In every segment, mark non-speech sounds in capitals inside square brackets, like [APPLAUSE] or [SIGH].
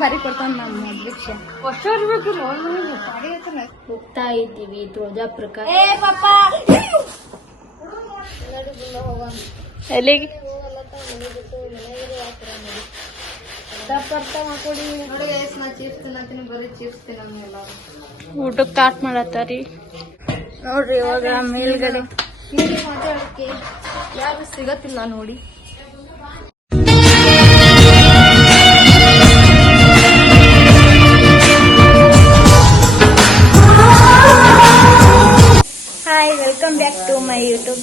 ಬಾರಿ ಕೊಡ್ತಾನ ನಮ್ಮ ಅಧ್ಯಕ್ಷ. ವರ್ಷ ಇರ್ಬೇಕು ಹೋಗ್ತಾ ಇದ್ದೀವಿ ತುಳಜಾಪುರಕ್ಕ ಎಲ್ಲಿಗೆ ಊಟಕ್ಕೆ ಸ್ಟಾರ್ಟ್ ಮಾಡತ್ತಾರಿ ನೋಡ್ರಿ ಇವಾಗ ಮೇಲ್ಗಡೆ. ಯಾರು ಸಿಗತ್ತಿಲ್ಲ ನೋಡಿ.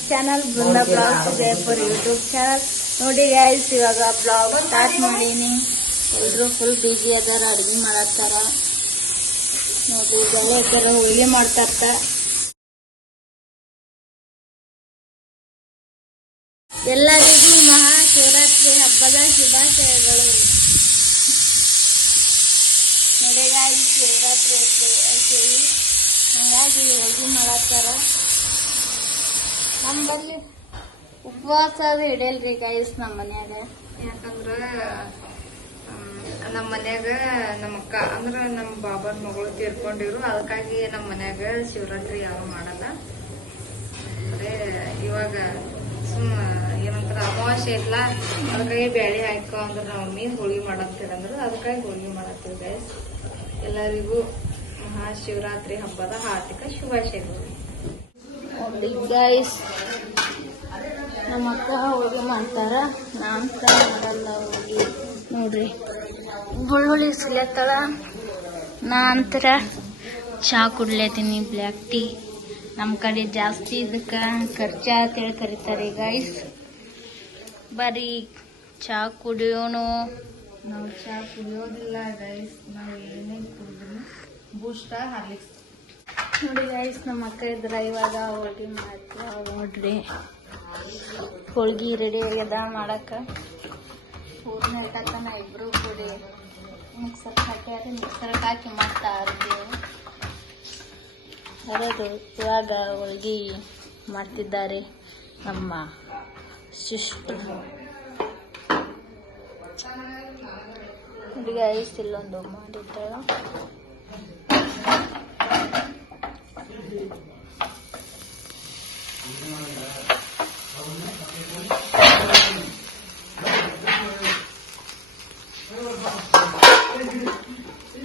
Channel Brinda blog Jaipur YouTube channel ನೋಡಿ ಗೈಸ್ ಇವಾಗ ಬ್ಲಾಗ್ ಸ್ಟಾರ್ಟ್ ಮಾಡೀನಿ. ಎಲ್ರು ಫುಲ್ ಬಿಜಿ ಅದಾರ, ಅಡ್ಗೆ ಮಾಡತ್ತಾರ. ನೋಡಿ ಇದೆಲ್ಲ ಈ ಥರ ಹೋಳಿಗೆ ಮಾಡ್ತಾರ ಎಲ್ಲರಿಗೂ ಮಹಾಶಿವರಾತ್ರಿ ಹಬ್ಬದ ಶುಭಾಶಯಗಳು. ನೋಡಿ ಗಾಯ್ಸ್ ಶಿವರಾತ್ರಿ ಐತಿ. ಹಂಗಾಗಿ ಹೋಳ್ಗೆ ಮಾಡತ್ತಾರ. ನಮ್ಮಲ್ಲಿ ಉಪವಾಸ ಹಿಡಿಯಲ್ರಿ ಗೈಸ್ ನಮ್ಮ ಮನ್ಯಾಗ. ಯಾಕಂದ್ರ ನಮ್ಮ ಮನ್ಯಾಗ ನಮ್ಮ ಅಕ್ಕ, ಅಂದ್ರ ನಮ್ಮ ಬಾಬಾನ್ ಮಗಳು ತೀರ್ಕೊಂಡಿರು, ಅದಕ್ಕಾಗಿ ನಮ್ಮ ಮನ್ಯಾಗ ಶಿವರಾತ್ರಿ ಯಾರು ಮಾಡಲ್ಲ. ಅದೇ ಇವಾಗ ಸುಮ್ಮ ಏನಂತಾರ, ಅಮಾವಾಸ್ಯೆ ಇಲ್ಲ ಅದಕ್ಕಾಗಿ ಬ್ಯಾಳಿ ಹಾಕೋ ಅಂದ್ರ ನಮ್ಮ ಮಮ್ಮಿ ಹೋಳಿಗೆ ಮಾಡಂತೀರ ಅಂದ್ರ, ಅದಕ್ಕಾಗಿ ಹೋಳಿಗೆ ಮಾಡತ್ತೀವಿ ಗೈಸ್ ಎಲ್ಲರಿಗೂ ಮಹಾಶಿವರಾತ್ರಿ ಹಬ್ಬದ ಹಾರ್ದಿಕ ಶುಭಾಶಯಗಳು. ನೋಡಿ ಗೈಸ್ ನಮ್ಮ ಅಕ್ಕ ಹೋಳಿಗೆ ಮಾಡ್ತಾರ. ನಾನ್ಕ ಮಾಡಲ್ಲ ಹೋಗಿ ನೋಡ್ರಿ. ಬೆಳ್ಳುಳ್ಳಿ ಸಿಲತ್ತಾಳ ನಾ ಅಂತರ ಚಹಾ ಕುಡ್ಲೇತೀನಿ ಬ್ಲ್ಯಾಕ್ ಟೀ. ನಮ್ಮ ಕಡೆ ಜಾಸ್ತಿ ಇದಕ್ಕೆ ಖರ್ಚ ಅಂತೇಳಿ ಕರೀತಾರೆ ಗೈಸ್ ಬರೀ ಚಹಾ ಕುಡಿಯೋನು. ನಾವು ಚಹಾ ಕುಡಿಯೋದಿಲ್ಲ ಗೈಸ್ ನಾವು ಏನೇ ಕುಡಿದ್ರು ಬೂಸ್ಟ ಹಾರ್ಲಿಕ್ಸ್. ನೋಡಿ ಗೈಸ್ ನಮ್ಮ ಅಕ್ಕ ಇದ್ರ ಇವಾಗ ಹೋಳ್ಗೆ ಮಾಡ್ತೀವಿ ನೋಡ್ರಿ. ಹೋಳ್ಗಿ ರೆಡಿ ಆಗ್ಯದ ಮಾಡಕ್ಕ. ಹೂರ್ನ ಇಟ್ಟಾಕನ ಇಬ್ರು ಕೂಡಿ ಮಿಕ್ಸರ್ ಹಾಕ್ಯಾರ ಮಿಕ್ಸರ್ ಹಾಕಿ ಮಾಡ್ತಾ ಇರ್ತೀವಿ ಅರದು ಇವಾಗ ಹೋಳ್ಗಿ ಮಾಡ್ತಿದ್ದಾರೆ ನಮ್ಮ ಸಿಸ್ಟರ್ ಹುಡುಗಿ ಐಸ್ ಇಲ್ಲೊಂದು ಮಾಡಿದ್ದಾಳ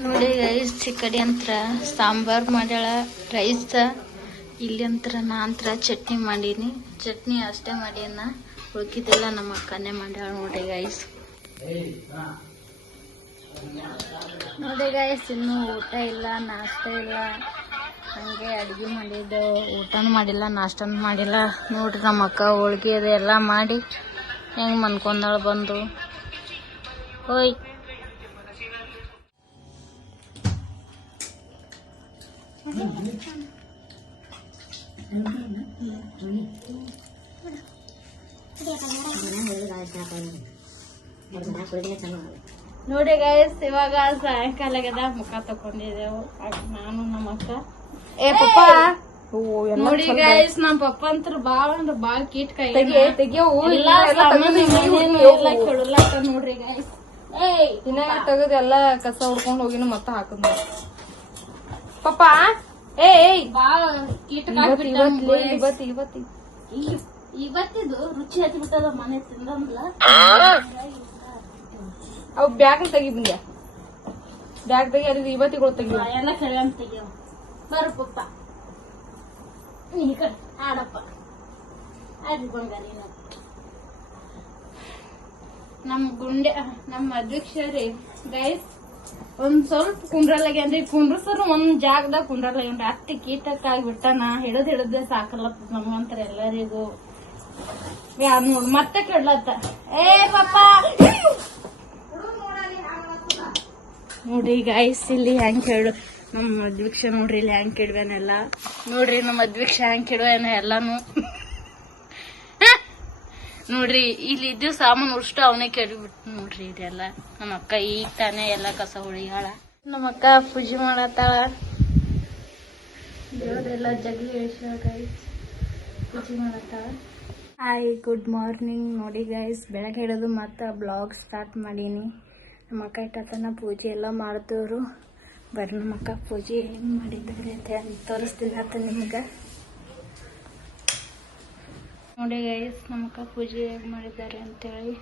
ನೋಡಿ ರೈಸ್ ಈ ಕಡೆ ಅಂತ ಸಾಂಬಾರ್ ಮಾಡ್ಯಾಳ, ರೈಸ್, ಇಲ್ಲಿ ಅಂತ್ರ ನಾ ಅಂತ್ರ ಚಟ್ನಿ ಮಾಡೀನಿ. ಚಟ್ನಿ ಅಷ್ಟೇ ಮಾಡ್ಯಾನ ಉಳ್ಕಿದ್ದೆಲ್ಲ ನಮ್ಮ ಅಕ್ಕನೇ ಮಾಡ್ಯಾಳ ನೋಡಿ ಗೈಸ್ ನೋಡಿ ಗೈಸ್ ಇನ್ನು ಊಟ ಇಲ್ಲ, ನಾಷ್ಟ ಇಲ್ಲ. ಹಂಗೆ ಅಡುಗೆ ಮಾಡಿದ್ದು, ಊಟನೂ ಮಾಡಿಲ್ಲ, ನಾಷ್ಟನೂ ಮಾಡಿಲ್ಲ. ನೋಡ್ರಿ ನಮ್ಮ ಅಕ್ಕ ಹೋಳ್ಗೆ ಅದು ಎಲ್ಲ ಮಾಡಿ ಹೆಂಗೆ ಮನ್ಕೊಂಡಳು ಬಂದು. ಹೋಯ್. ನೋಡಿ ಗಾಯಸ್ ಇವಾಗ ಸಾಯಂಕಾಲ ಮುಖ ತಕೊಂಡಿದ್ದೆವು ನಾನು, ನಮ್ಮ ಅಕ್ಕ ಏ ಪಪ್ಪ. ನೋಡಿ ಗೈಸ್ ನಮ್ಮ ಪಪ್ಪ ಅಂತ್ರ ಬಾಳ ಅಂದ್ರ ಬಾಳ ಕೀಟ್ ಕೈ ತೆಗಿ ಕೆಡಲಾಕ ನೋಡ್ರಿ ಗೈಸ್ ಏಯ್ ಇನ್ನ ತೆಗೆದು ಎಲ್ಲ ಕಸ ಹುಡ್ಕೊಂಡ್ ಹೋಗಿನ ಮತ್ತ ಹಾಕದ್ ಪಪ್ಪ. ಏ ಏಯ್. ಬಾಳ ಕೀಟ ಇವತ್ ಇವತ್ ಇವತ್ ಇವತ್ ಇವತ್ತಿದು ರುಚಿ ಹತ್ತಿ ಬಿಟ್ಟದ ಮನೆ ತಿಂದಂದ್ಲ. ಅವ್ ಬ್ಯಾಗ್ ತೆಗಿ ಬಂದ್ಯಾ ಬ್ಯಾಗ್ ತೆಗಿ ಅದು ಇವತ್ತಿಗಳು ತೆಗಿ ಎಲ್ಲ ತೆಗಿಯವ ಬರು ಪಪ್ಪ ಈ ಕಡೆ ಆಡಪ್ಪ. ಆಯ್ತು ಬಂಗಾರಿ ನಮ್ ಗುಂಡೆ ನಮ್ಮ ಅಧ್ಯಕ್ಷರೇ ಗೈಸ್ ಒಂದ್ ಸ್ವಲ್ಪ ಕುಂಡ್ರಲ್ಲಾಗೆ ಅಂದ್ರೆ ಕುಂಡ್ರಸರು ಒಂದ್ ಜಾಗದಾಗ ಕುಂಡ್ರಲ್ಲಾಗಿ ಅತ್ತಿ ಕೀಟಕ್ಕಾಗಿ ಬಿಟ್ಟಾನ? ಹಿಡದ್ ಹಿಡದ್ ಸಾಕಲತ್ತ ನಮ್ಗಂತರ ಎಲ್ಲರಿಗೂ. ಯಾ ನೋಡ್ ಮತ್ತೆ ಕೆಡ್ಲತ್ತ ಏ ಪಪ್ಪ ನೋಡಿ ಗೈಸ್ ಇಲ್ಲಿ ಹೆಂಗ್ ಹೇಳು. ನಮ್ಮ ಅಧ್ಯಕ್ಷ ನೋಡ್ರಿ ಇಲ್ಲಿ ಹ್ಯಾಂಗ್ ಕಿಡ್ವೇನೆಲ್ಲ ನೋಡ್ರಿ ನಮ್ಮ ಅಧ್ಯಕ್ಷ ಹ್ಯಾಂಗ್ ಕಿಡ್ವೇನ ಎಲ್ಲಾನು. [LAUGHS] ನೋಡ್ರಿ, ಇಲ್ಲಿ ಇದ್ದು ಸಾಮಾನು ಉಷ್ಟು ಅವನೇ ಕೆಡ್ಬಿಟ್ಟು ನೋಡ್ರಿ ಇದೆಲ್ಲ. ನಮ್ಮ ಅಕ್ಕ ಈಗ ತಾನೇ ಎಲ್ಲ ಕಸ ಉಳಿಯಾಳ ನಮ್ಮ ಅಕ್ಕ ಪೂಜೆ ಮಾಡತ್ತಾಳ. ದೇವರೆಲ್ಲ ಜಗ್ಲಿ ಪೂಜೆ ಮಾಡತ್ತಾಳ. ಹಾಯ್ ಗುಡ್ ಮಾರ್ನಿಂಗ್ ನೋಡಿ ಗೈಸ್ ಬೆಳಗ್ಗೆ ಹಿಡಿದು ಮತ್ತೆ ಬ್ಲಾಗ್ ಸ್ಟಾರ್ಟ್ ಮಾಡೀನಿ. ನಮ್ಮ ಅಕ್ಕ ಇಟ್ಟತನ ಪೂಜೆ ಎಲ್ಲ ಮಾಡಿದವರು ಬರ್ರಿ ಮಕ್ಕ ಅಕ್ಕ ಪೂಜೆ ಹೆಂಗೆ ಮಾಡಿದ್ದಾರೆ ಅಂತ ತೋರಿಸ್ತೀನಿ ಆತ ನಿಮ್ಗೆ. ನೋಡಿ ಗೈಸ್ ನಮ್ಮಕ್ಕ ಪೂಜೆ ಹೇಗೆ ಮಾಡಿದ್ದಾರೆ ಅಂತೇಳಿ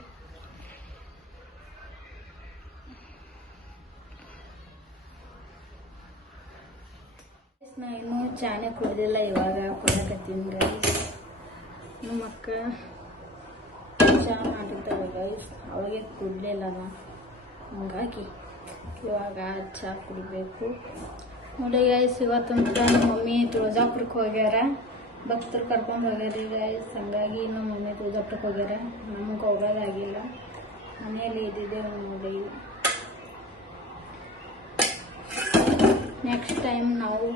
ನಾ ಇನ್ನೂ ಚಾನೆ ಕುಡ್ದಿಲ್ಲ, ಇವಾಗ ಕುಡಕತ್ತೀನಿ ಗೈಸ್ ನಮ್ಮ ಅಕ್ಕ ಚಾ ಮಾಡಿದ್ದಾಳೆ ಗೈಸ್ ಅವಾಗೆ ಕುಡ್ಲಿಲ್ಲ ಹಂಗಾಗಿ ಇವಾಗ ಚಹಾ ಕುಡಿಬೇಕು ನೋಡಿ ಗೈಸ್ ಇವತ್ತಂತ ನಮ್ಮ ಮಮ್ಮಿ ತುಳಜಾಪುರಕ್ಕೆ ಹೋಗ್ಯಾರ. ಭಕ್ತರು ಕರ್ಕೊಂಡು ಹೋಗ್ಯಾರ ಗೈಸ್ ಹಂಗಾಗಿ ನಮ್ಮ ಮಮ್ಮಿ ತುಳಜಾಪುರಕ್ಕೆ ಹೋಗ್ಯಾರ. ನಮಗೆ ಹೋಗೋದಾಗಿಲ್ಲ ಮನೆಯಲ್ಲಿ ಇದ್ದಿದ್ದೇವೆ ನೋಡಿ ನೆಕ್ಸ್ಟ್ ಟೈಮ್ ನಾವು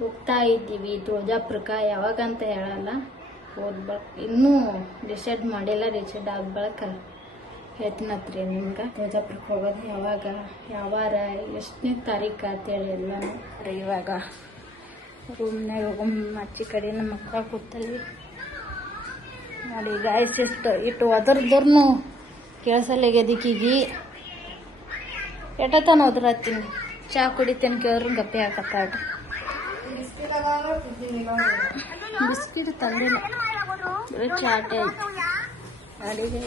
ಹೋಗ್ತಾ ಇದ್ದೀವಿ ತುಳಜಾಪುರಕ್ಕೆ. ಯಾವಾಗಂತ ಹೇಳಲ್ಲ. ಹೋದ್ಬಳಕ ಇನ್ನೂ ಡಿಸೈಡ್ ಮಾಡಿಲ್ಲ ಡಿಸೈಡ್ ಆದ ಹೇಳ್ತೀನತ್ರಿ ನಿಮ್ಗೆ? ತುಳಜಾಪುರಕ್ಕೆ ಹೋಗೋದು ಯಾವಾಗ? ಯಾವಾರ ಎಷ್ಟನೇ ತಾರೀಕು ಅಂತೇಳಿ ಎಲ್ಲ ರೀ ಇವಾಗ. ರೂಮ್ನಾಗ ಒಮ್ಮೆ ಅಚ್ಚಿ ಕಡೆ ನಮ್ಮ ಅಕ್ಕ ಕೂತಲ್ಲಿ ನೋಡಿ ಗಾಯಸ್ ಇಷ್ಟು ಇಟ್ಟು ಒದರ್ದರ್ನು ಎಟ ಎದಕ್ಕಿಗಿ ಎಟತನ ಒದ್ರತ್ತೀನಿ ಚಾ ಕುಡಿತೇನೆ ಕೇಳಿದ್ರು ಹಾಕತ್ತ ಹಾಕತ್ತಾಡ್ರಿ ಬಿಸ್ಕಿಟ್ ತಂದಿಲ್ಲ. ಬರೀ ಅಡಿಗೆ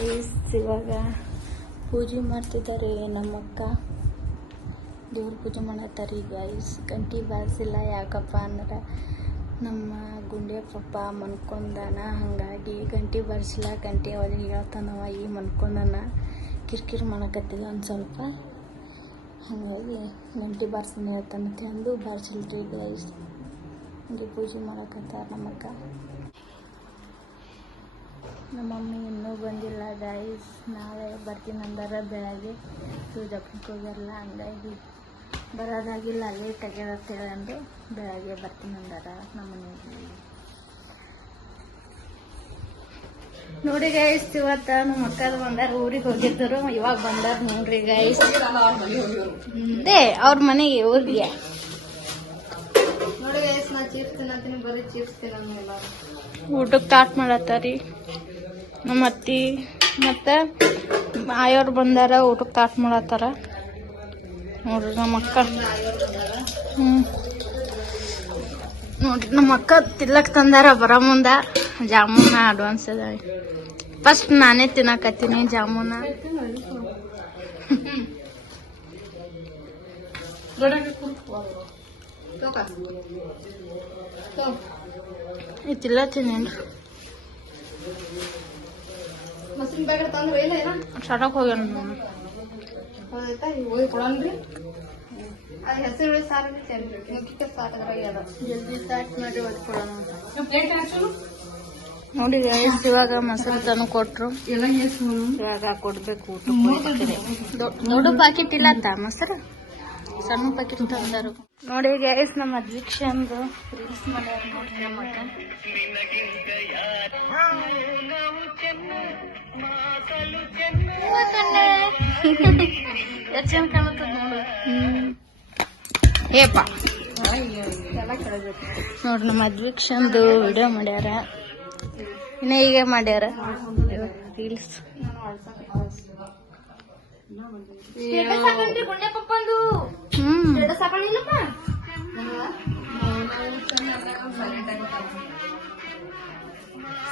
ಇವಾಗ ಪೂಜೆ ಮಾಡ್ತಿದ್ದಾರೆ ನಮ್ಮಕ್ಕ. ದೇವ್ರ ಪೂಜೆ ಮಾಡತ್ತಾರೆ ಐಸ್ ಗಂಟಿ ಬಾರಿಸಿಲ್ಲ ಯಾಕಪ್ಪ ಅಂದ್ರೆ ನಮ್ಮ ಗುಂಡೆ ಪಪ್ಪ ಮನ್ಕೊಂಡಾನ. ಹಾಗಾಗಿ ಗಂಟಿ ಬಾರಿಸಿಲ್ಲ ಗಂಟಿ ಅವಳಿಗೆ ಹೇಳ್ತಾನವ, ಈ ಮನ್ಕೊಂಡಾನ ಕಿರಿಕಿರಿ ಮಾಡಕತ್ತಿಲ್ಲ ಒಂದು ಸ್ವಲ್ಪ. ಹಾಗಾಗಿ ಗಂಟಿ ಬಾರಿಸಿನ ಹೇಳ್ತಾನಂತೆ ಅಂದು ಈಗ ಗೈಸ್ ಹಂಗೆ ಪೂಜೆ ಮಾಡಕತ್ತಾರ ನಮ್ಮಕ್ಕ. ನಮ್ಮ ಮಮ್ಮಿ ಇನ್ನೂ ಬಂದಿಲ್ಲ ಗೈಸ್ ನಾಳೆ ಬರ್ತೀನಿ ಅಂದಾರ ಬೆಳಗ್ಗೆ. ತುಳಜಾಪುರಕ್ಕೆ ಹೋಗ್ಯಾರಲ್ಲ ಹಂಗಾಗಿ ಬರೋದಾಗಿಲ್ಲ ಲೇಟ್ ಆಗ್ಯದ ಅಂತೇಳಿ ಅಂದು ಬೆಳಗ್ಗೆ ಬರ್ತೀನಿ ಅಂದಾರ ನಮ್ಮ ಮನೆಗೆ ನೋಡಿ ಗೈಸ್ ಇವತ್ತ ನಮ್ಮ ಅಕ್ಕದ ಬಂದಾರ ಊರಿಗೆ ಹೋಗಿದ್ದರು. ಇವಾಗ ಬಂದಾರ ನೋಡ್ರಿ ಗೈಸ್ ದೇ ಅವ್ರ ಮನೆಗೆ ಊರಿಗೆ. ನೋಡಿ ಗೈಸ್ ನಾ ಚಿಪ್ಸ್ ಬರೀ ಚಿಪ್ಸ್ ತಿನ್ನಂಗಿಲ್ಲ ಊಟಕ್ಕೆ ಸ್ಟಾರ್ಟ್ ಮಾಡತ್ತಾರಿ? ನಮ್ಮ ಅತ್ತಿ ಮತ್ತು ಆಯೋರು ಬಂದಾರ ಊಟಕ್ಕೆ ತಾಟ್ ಮಾಡತ್ತಾರ. ನೋಡ್ರಿ ನಮ್ಮ ಅಕ್ಕ. ಹ್ಞೂ ನೋಡ್ರಿ ನಮ್ಮ ಅಕ್ಕ ತಿಲ್ಲಕ್ಕೆ ತಂದಾರ ಬರೋ ಮುಂದ. ಜಾಮೂನ ಅಡ್ವಾನ್ಸ್ ಅದ. ಫಸ್ಟ್ ನಾನೇ ತಿನ್ನಕತ್ತೀನಿ ಜಾಮೂನ. ಈ ತಿಲ್ಲ ತಿನ್ನೇನ್ರಿ ಮಸಿನ ಬ್ಯಾಗ್ ತಂದ್ರೆ ಇಲ್ಲ ಏನ ಸ್ಟಾರ್ಟಕ್ಕೆ ಹೋಗ್ಯಾನ. ಹೌದಾಯ್ತಾ ಈಗ ಹೋಗಿ ಕೊಡನ್ರಿ. ಅದು ಹೆಸರು ಸಾರು ಮುಖ್ಯಕ್ಕೆ ಸಾಕಾದ್ರಾಗ ಅದ. ಜಲ್ದಿ ಸ್ಟಾರ್ಟ್ ಮಾಡಿ ಓದ್ಕೊಳ್ಳೋಣ ಅಂತ. ಪ್ಲೇಟ್ ಹಾಕ್ಸೋನು ನೋಡಿ ಗೈಸ್ ಇವಾಗ ಮೊಸರು ತಂದು ಕೊಟ್ರು. ಇವಾಗ ಕೊಡ್ಬೇಕು ಊಟ ದೊಡ್ಡ ಪ್ಯಾಕೆಟ್ ಇಲ್ಲ ಅಂತ ಮೊಸರು? ಸಣ್ಣ ಪ್ಯಾಕೆಟ್ ತಂದರು ನೋಡಿ ಗ್ಯಾಸ್ ನಮ್ಮ ಅಧ್ಯಕ್ಷಂದು ರೀಲ್ಸ್ ಮಾಡ್ಯಾರ ನೋಡ್ರಿ ನಮ್ಮ ಎಷ್ಟ್ ಚಂದ ಕಾಣುತ್ತದ ನೋಡು. ಏಪ ಎಲ್ಲ ಕೆಳಬೇಕು ನೋಡ್ರಿ ನಮ್ಮ ಅಧ್ಯಕ್ಷಂದು ವಿಡಿಯೋ ಮಾಡ್ಯಾರ. ಇನ್ನ ಈಗ ಮಾಡ್ಯಾರ. ರೀಲ್ಸ್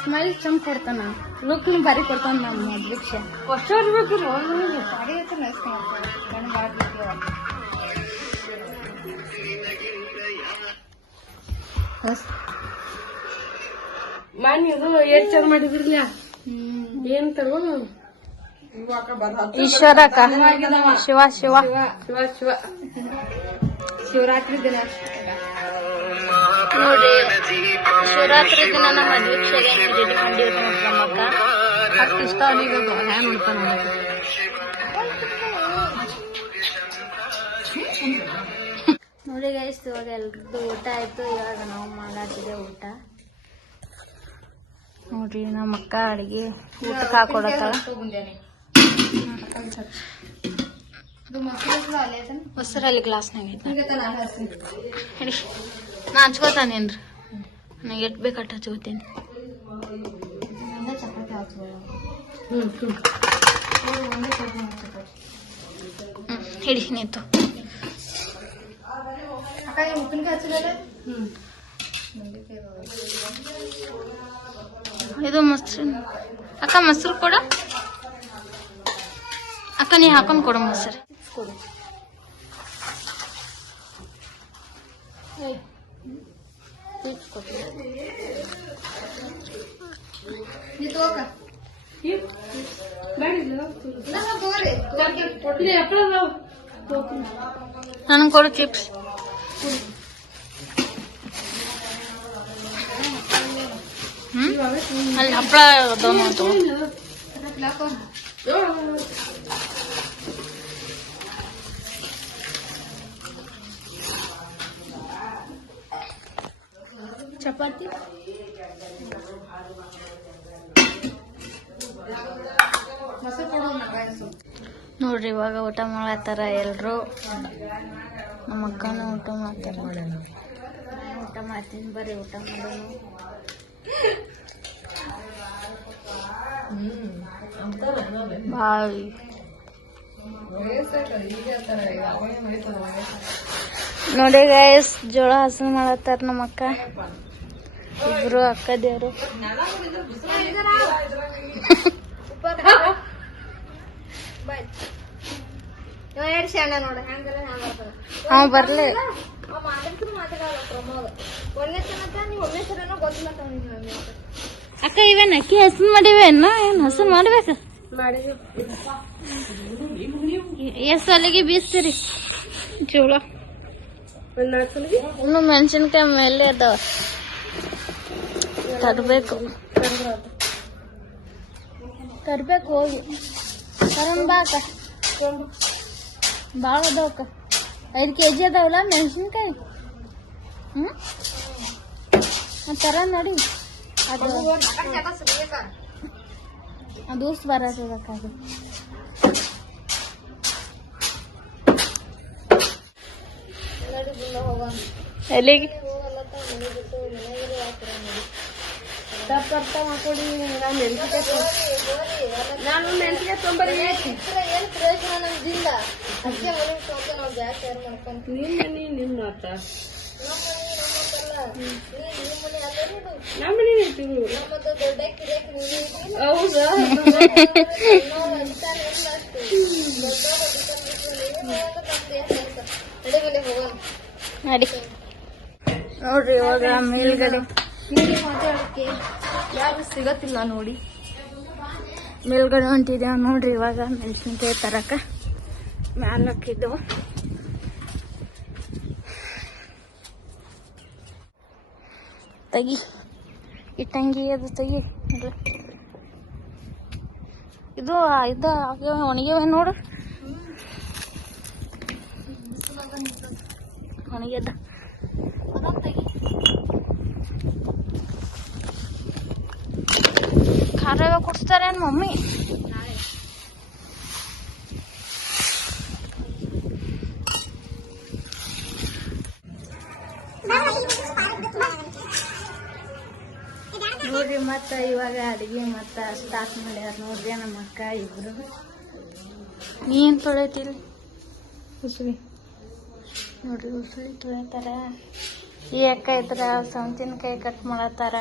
ಸ್ಮೈಲ್ ಚಂದ ಕೊಡ್ತಾನ. ಲುಕ್ ಬಾರಿ ಕೊಡ್ತಾನ ನಮ್ಮ ಅಧ್ಯಕ್ಷ. ವರ್ಷ ಇರ್ಬೇಕು ಐತೆ ಮನ್ ಇದು ಏಟ್ ಚಂದ ಮಾಡಿದ್ರಲ್ಲ? ಏನ್ ತಗೋ? ಈಶ್ವರಕ್ಕ ಶಿವ ಶಿವ ಶಿವ ಶಿವ ಶಿವರಾತ್ರಿ ದಿನ ನೋಡಿ ಶಿವರಾತ್ರಿ ದಿನ ನಮ್ಮ ರೆಡಿ ನಮ್ಮಕ್ಕ ಅಷ್ಟು ಇಷ್ಟ ಅವನಿಗೆ ಹ್ಯಾಂಗ್ ನೋಡಿ ಗೈಸ್ ಇವಾಗ ಎಲ್ರದ್ದು ಊಟ ಆಯ್ತು ಇವಾಗ ನಾವು ಮಾಡಾತಿದೆ ಊಟ ನೋಡ್ರಿ ನಮ್ಮ ಅಕ್ಕ ಅಡಿಗೆ ಊಟಕ್ಕೆ ಹಾಕೊಡತ್ತಾಳ ಇದು ಮಕ್ಕಳು ಅಲ್ಲೇ ಗ್ಲಾಸ್ನಾಗ ನಾ ಹಚ್ಕೋತಾನೇನ್ರಿ? ನಂಗೆ ಎಟ್ ಬೇಕು ಅಟ್ ಹಚ್ಕೋತೀನಿ. ಹಿಡಿ ನಿಂತು. ಇದು ಮೊಸರು. ಅಕ್ಕ ಮೊಸರು ಕೊಡ. ಅಕ್ಕ ನೀ ಹಾಕೊಂಡ್ ಕೊಡು ಮೊಸರು ಕೊಡು ನೀ ತಗೋಕ ನನಗೆ ಕೊಡು ಚಿಪ್ಸ್ ಹ್ಮ್ ಅಲ್ಲಿ ಹಪ್ಪಳ ಅದಾವ ಚಪಾತಿ? ನೋಡ್ರಿ, ಇವಾಗ ಊಟ ಮಾಡತ್ತಾರ ಎಲ್ರು. ನಮ್ಮ ಅಕ್ಕನೂ ಊಟ ಮಾಡ್ತಾರ. ಊಟ ಮಾಡ್ತೀನಿ, ಬರ್ರಿ, ಊಟ ಮಾಡೋಣ. ಬಾವಿ ನೋಡಿ ಗಾಯಸ್ ಜೋಳ ಹಸನ್ ಮಾಡತ್ತಾರ ನಮ್ಮ ಅಕ್ಕ. ಇಬ್ರು ಅಕ್ಕ ದೇವ್ರು. ಅವ ಬರ್ಲಿ. ಅಕ್ಕ ಇವೇನ ಅಕ್ಕಿ ಹಸನ್ ಮಾಡಿವೇನ ಏನ್ ಹಸನ್ ಮಾಡ್ಬೇಕ? ಎಷ್ಟ್ ಅಲ್ಲಿಗೆ ಬೀಸ್ತೀರಿ. ಜೋಳ. ಇನ್ನು ಮೆಣಸಿನ್ಕಾಯಿ ಮೇಲೆ ಅದಾವ. ತರ್ಬೇಕು ತರ್ಬೇಕು ಹೋಗಿ ತಗೊಂಡ್ ಬಾ ಅಕ್ಕ ಭಾಳ ಅದಾವ ಅಕ್ಕ ಐದು ಕೆ ಜಿ ಅದಾವಲ್ಲ ಮೆಣಸಿನ್ಕಾಯಿ ಹ್ಞೂ ತರ ನೋಡಿ ಅದು ಅದು ಊಸ್ ಬರತ್ತದಕ್ಕ ಅದು ಎಲ್ಲಿಗೆ ನಾನು ಮೆಣಸಿಗೆ ತೊಂಬರಿ ಏನ್ ಪ್ರಯೋಜನ ನಮ್ದಿಲ್ಲ ಅದಕ್ಕೆ ಮನೆಗೆ ತೊಗೊಂಡು ನಾವು ಗ್ಯಾಸ್ ಶೇರ್ ಮಾಡ್ಕೊಂತೀವಿ ನಿಮ್ ಮನೆ ನಿಮ್ ಮಾತ. ನಮ್ಮ ಮನೆ ನಮ್ಮ ನೀನು ಇದ್ರಿ ಹೌದಾ? ನೋಡ್ರಿ ಇವಾಗ ಮೇಲ್ಗಡೆ. ನೀಡಿ ಮಾತಾಡಕ್ಕೆ ಯಾರು ಸಿಗತ್ತಿಲ್ಲ ನೋಡಿ. ಮೇಲ್ಗಡೆ ಹೊಂಟಿದ್ದೇವೆ ನೋಡ್ರಿ ಇವಾಗ ಮೆಣಸಿನ್ಕಾಯಿ ತರಕ. ಮ್ಯಾಲ ಹಾಕಿದ್ದೆವು ತೆಗಿ. ಇಟ್ಟಂಗಿ ಅದು ತೆಗಿ. ಇಲ್ಲ. ಇದು ಇದು ಆಗ್ಯಾವ ಒಣಗ್ಯಾವ ನೋಡು. ಒಣಗ್ಯದ. ಖಾರ ಕೊಡ್ಸ್ತಾರೇನ್ ಮಮ್ಮಿ. ನೋಡ್ರಿ ಮತ್ತ ಇವಾಗ ಅಡಿಗೆ ಮತ್ತ ಸ್ಟಾರ್ಟ್ ಮಾಡ್ಯಾರ ನೋಡ್ರಿ ನಮ್ಮ ಅಕ್ಕ ಇಬ್ರು. ನೀನ್ ತೊಳೆತಿಲ್ ಉಸುಳಿ ನೋಡ್ರಿ ಉಸುಳಿ ತೊಳಿತಾರ. ಈ ಅಕ್ಕ ಇದ್ರ ಸೌಂತಿನಕಾಯಿ ಕಟ್ ಮಾಡತ್ತಾರ.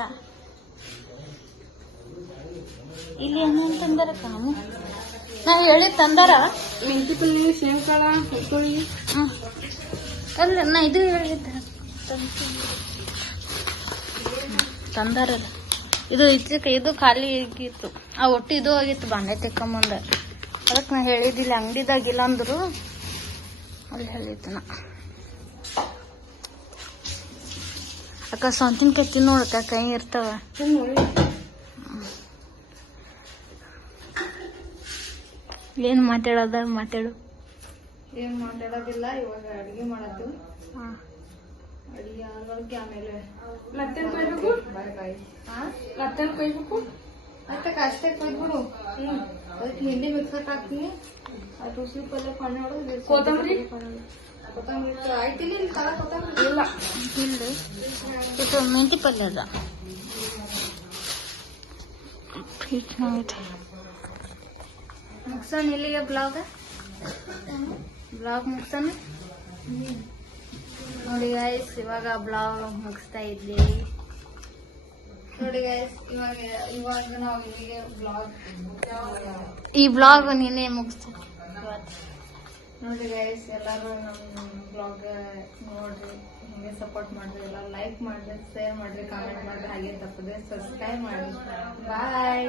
ಇಲ್ಲಿ ಏನಂತಂದರ ತಂದಾರ ಕಾಮು. ನಾವ್ ಹೇಳಿ ತಂದಾರ? ಮೆಂತಿ ಪಲ್ಯ ಶೇಂಕಾಳ ಹುಳಿ ಅಲ್ಲ ನಾ ಇದು ಹೇಳಿದ್ದ. ತಂದಾರಲ್ಲ ಇದು ಇಚ್ಚಕ್ಕೆ ಇದು ಖಾಲಿ ಆಗಿತ್ತು. ಆ ಒಟ್ಟು ಇದು ಆಗಿತ್ತು ಬಾಂಡೆ ತೆಕ್ಕೊಂಬಂದ. ಅದಕ್ಕೆ ನಾ ಹೇಳಿದ್ದಿಲ್ಲ ಅಂಗಡಿದಾಗಿಲ್ಲ ಅಂದ್ರು. ಅಲ್ಲಿ ಹೇಳಿದ್ದು ನಾ. ಅಕ್ಕ ಸ್ವಂತಿನ ಕತ್ತಿ ನೋಡಕ್ಕ ಕೈ ಇರ್ತಾವ. ಏನ್ ಮಾತಾಡೋದ? ಮಾತಾಡು. ಏನು ಮಾತಾಡೋದಿಲ್ಲ ಇವಾಗ ಅಡುಗೆ ಮಾಡೋದು. ಹಾ. ಅಡಿಗೆ ಆಗೋದಕ್ಕೆ ಆಮೇಲೆ ಮತ್ತೆ ಕೊಯ್ಬೇಕು? ಬಾಯ್ ಬಾಯ್. ಹಾ? ಮತ್ತೆ ಕೊಯ್ಬೇಕು? ಮತ್ತೆ ಅಷ್ಟೇ ಕೊಯ್ದ್ಬಿಡು. ಹ್ಮ್. ಅದಕ್ಕೆ ಹಿಂಡಿ ಮಿಕ್ಸರ್ ಹಾಕ್ತೀನಿ. ಅದು ಉಸಿರು ಪಲ್ಯ ಕೊತ್ತಂಬರಿ? ಕೊತ್ತಂಬರಿ ಆಯ್ತಿಲ್ಲ ಇಲ್ಲಿ ಕಲ ಕೊತ್ತಂಬರಿ. ಇಲ್ಲ. ಮೆಂತಿ ಪಲ್ಯ ಅದ ಮುಗ್ಸೋಣ ಇಲ್ಲಿಗೆ ಬ್ಲಾಗ್? ಬ್ಲಾಗ್ ಮುಗ್ಸೋಣ ನೋಡಿ ಗೈಸ್ ಇವಾಗ ಬ್ಲಾಗ್ ಮುಗಿಸ್ತಾ ಇದ್ದೀವಿ ನೋಡಿ ಗೈಸ್ ಇವಾಗ ಇವಾಗ ನಾವು ಇಲ್ಲಿಗೆ ಬ್ಲಾಗ್ ಈ ಬ್ಲಾಗ್ ನಿನ್ನೆ ಮುಗಿಸ್ತಾ. ಇವತ್ತು ನೋಡಿ ಗೈಸ್ ಎಲ್ಲರೂ ನಮ್ಮ ಬ್ಲಾಗ್ ನೋಡ್ರಿ ಹಿಂಗೆ ಸಪೋರ್ಟ್ ಮಾಡ್ರಿ ಎಲ್ಲ ಲೈಕ್ ಮಾಡ್ರಿ ಶೇರ್ ಮಾಡ್ರಿ ಕಾಮೆಂಟ್ ಮಾಡ್ರಿ, ಹಾಗೆ ತಪ್ಪದೆ ಸಬ್ಸ್ಕ್ರೈಬ್ ಮಾಡಿ ಬಾಯ್